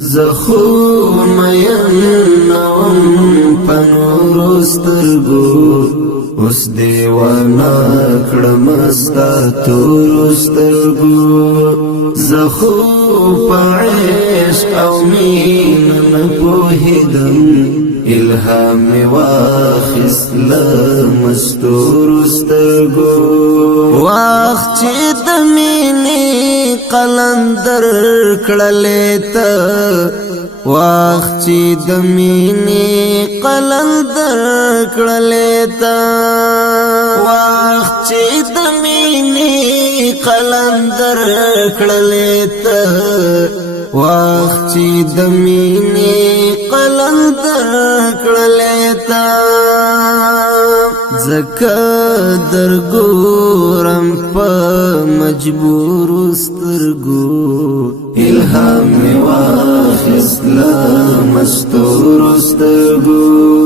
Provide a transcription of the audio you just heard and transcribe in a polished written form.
زخو مینوم پنور سترگو اس دیوانا کڑمستا تور سترگو زخو پعیش او مین نپوهدم الهام واخست لمستور سترگو واخ چی دمینی قلندر کڑلیتا واخ چی دمینی قلندر کڑلیتا واخ چی دمینی قلندر کڑلیتا واخ چی دمینی قلندر کڑلیتا زکا درگورم پا مجبور سترگو الهام واخست لمستور سترگو